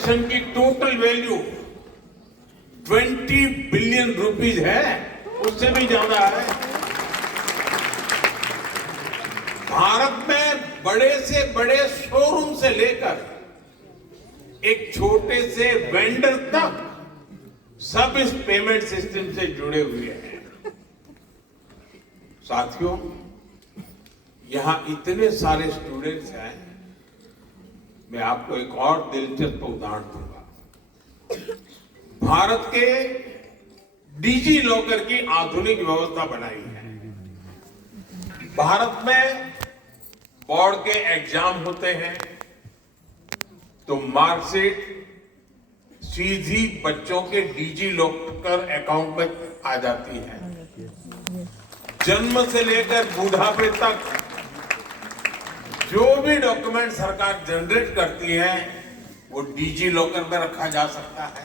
Transaction की total value 20 billion rupees है, उससे भी ज्यादा है। भारत में बड़े से बड़े शोरूम से लेकर एक छोटे से वेंडर तक सब इस पेमेंट सिस्टम से जुड़े हुए हैं। साथियों, यहां इतने सारे स्टूडेंट्स हैं, मैं आपको एक और दिलचस्प उदाहरण दूंगा। भारत के डिजी लॉकर की आधुनिक व्यवस्था बनाई है। भारत में बोर्ड के एग्जाम होते हैं तो मार्कशीट सीधी बच्चों के डिजी लॉकर अकाउंट में आ जाती है। जन्म से लेकर बुढ़ापे तक जो भी डॉक्यूमेंट सरकार जनरेट करती है वो डिजी लॉकर में रखा जा सकता है।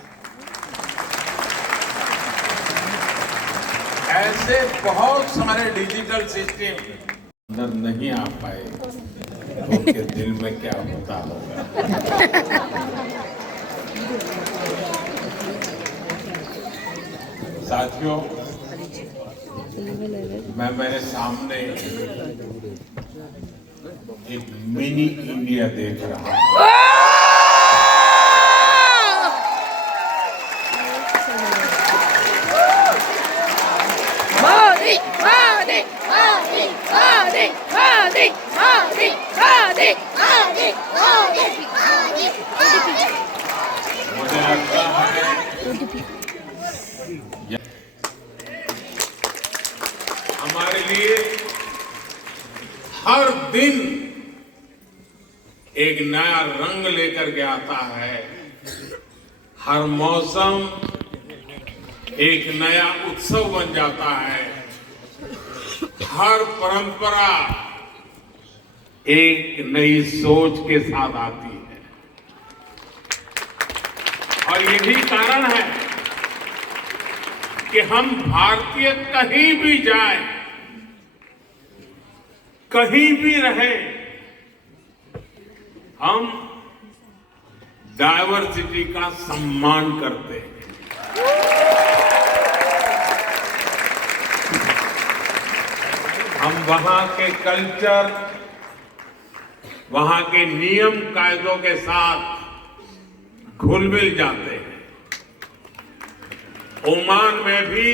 ऐसे बहुत सारे डिजिटल सिस्टम अंदर नहीं आ पाए तो उनके दिल में क्या होता होगा। साथियों, मैं मेरे सामने एक मिनी इंडिया देख रहा हूं। मोदी मोदी मोदी मोदी मोदी मोदी मोदी मोदी मोदी मोदी। मुझे लगता है हमारे लिए हर दिन एक नया रंग लेकर के आता है। हर मौसम एक नया उत्सव बन जाता है। हर परंपरा एक नई सोच के साथ आती है। और यही कारण है कि हम भारतीय कहीं भी जाए, कहीं भी रहे, हम डायवर्सिटी का सम्मान करते हैं। हम वहां के कल्चर, वहां के नियम कायदों के साथ घुल मिल जाते हैं। ओमान में भी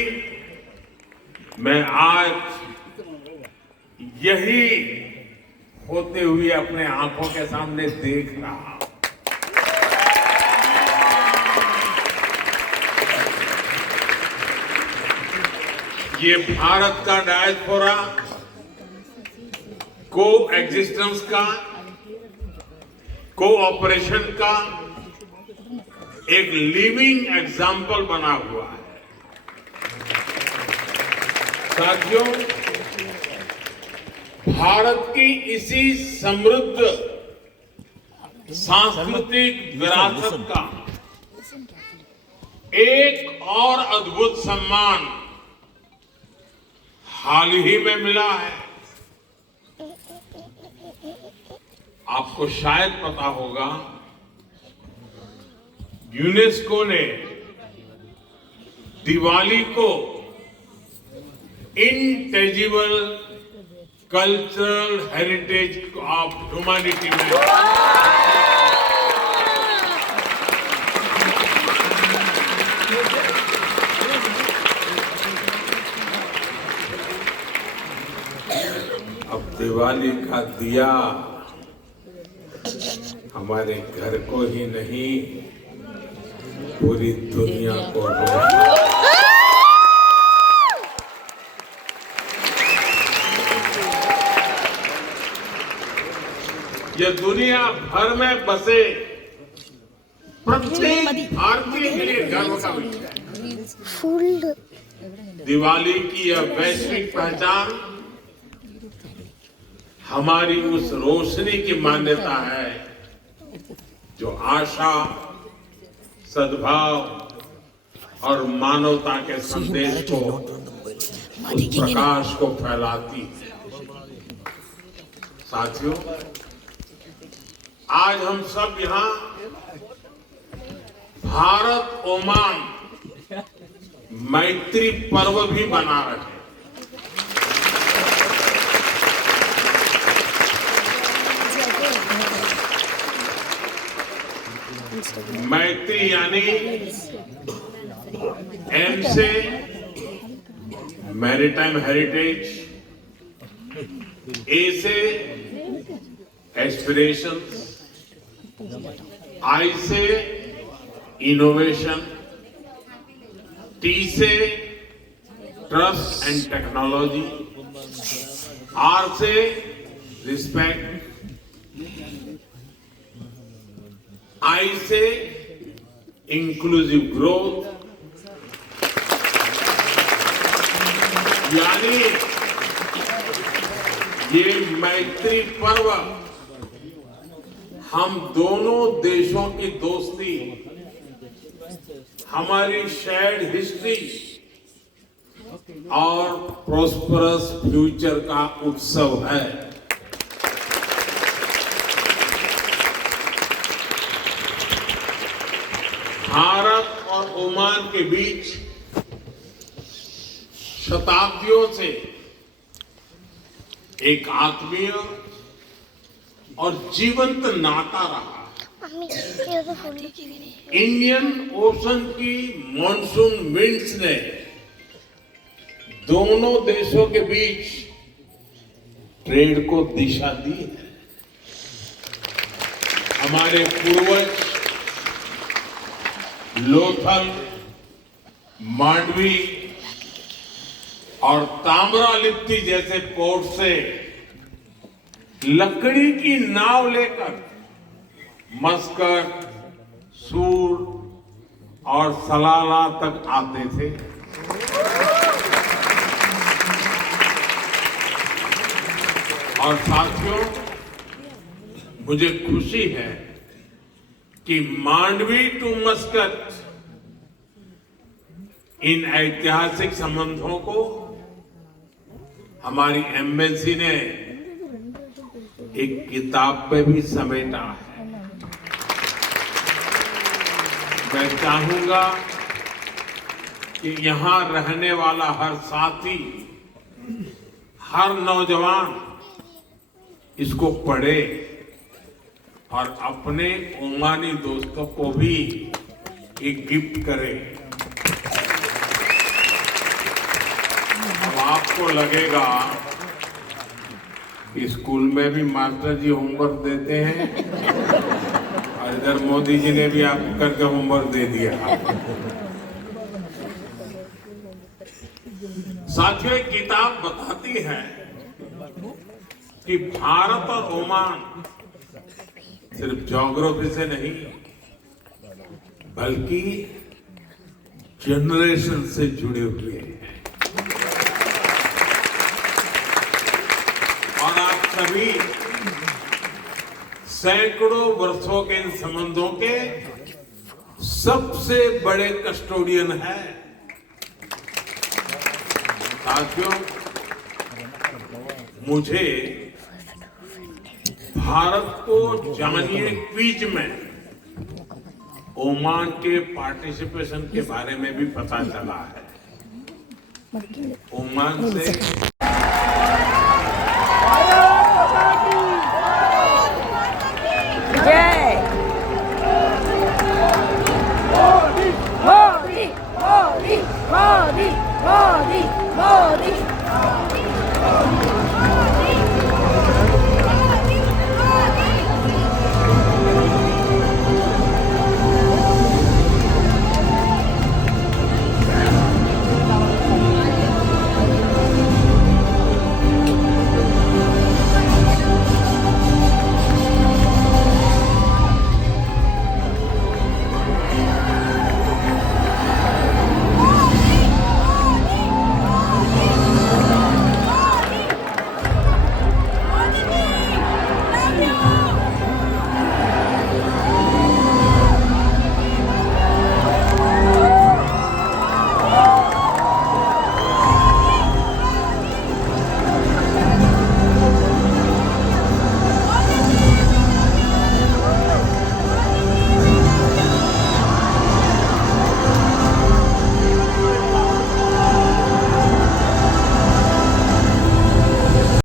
मैं आज यही होते हुए अपने आंखों के सामने देख रहा हूं। ये भारत का डायस्पोरा को एग्जिस्टेंस का, कोऑपरेशन का एक लिविंग एग्जाम्पल बना हुआ है। साथियों, भारत की इसी समृद्ध सांस्कृतिक विरासत का एक और अद्भुत सम्मान हाल ही में मिला है। आपको शायद पता होगा, यूनेस्को ने दिवाली को इंटेजिबल कल्चरल हेरिटेज ऑफ ह्यूमैनिटी में अब दिवाली का दिया हमारे घर को ही नहीं, पूरी दुनिया को रोशनी। यह दुनिया भर में बसे प्रत्येक भारतीय के लिए गर्व का विषय है। दिवाली की यह वैश्विक पहचान हमारी उस रोशनी की मान्यता है जो आशा, सद्भाव और मानवता के संदेश को, उस प्रकाश को फैलाती है। साथियों, आज हम सब यहाँ भारत ओमान मैत्री पर्व भी मना रहे हैं। मैत्री यानी एम से मैरीटाइम हेरिटेज, ए से एस्पिरेशंस, आई से इनोवेशन, टी से ट्रस्ट एंड टेक्नोलॉजी, आर से रिस्पेक्ट, आई से इंक्लूसिव ग्रोथ, यानी ये मैत्री पर्व हम दोनों देशों की दोस्ती, हमारी शेयर्ड हिस्ट्री और प्रोस्परस फ्यूचर का उत्सव है। भारत और ओमान के बीच शताब्दियों से एक आत्मीय और जीवंत नाता रहा। इंडियन ओशन की मॉनसून विंड्स ने दोनों देशों के बीच ट्रेड को दिशा दी है। हमारे पूर्वज लोथल, मांडवी और ताम्रालिप्ति जैसे पोर्ट से लकड़ी की नाव लेकर मस्कट, सूर और सलाला तक आते थे। और साथियों, मुझे खुशी है कि मांडवी टू मस्कट इन ऐतिहासिक संबंधों को हमारी एम्बेसी ने एक किताब पे भी समेटा है। मैं चाहूंगा कि यहां रहने वाला हर साथी, हर नौजवान इसको पढ़े और अपने ओमानी दोस्तों को भी एक गिफ्ट करे। अब आपको लगेगा कि स्कूल में भी मास्टर जी होमवर्क देते हैं और इधर मोदी जी ने भी आप करके होमवर्क दे दिया। साथियों, एक किताब बताती है कि भारत और ओमान सिर्फ ज्योग्राफी से नहीं बल्कि जनरेशन से जुड़े हुए हैं। और आप सभी सैकड़ों वर्षों के इन संबंधों के सबसे बड़े कस्टोडियन हैं। साथियों, मुझे भारत को जानिए क्विज में ओमान के पार्टिसिपेशन के बारे में भी पता चला है। ओमान से जय मोदी मोदी मोदी मोदी मोदी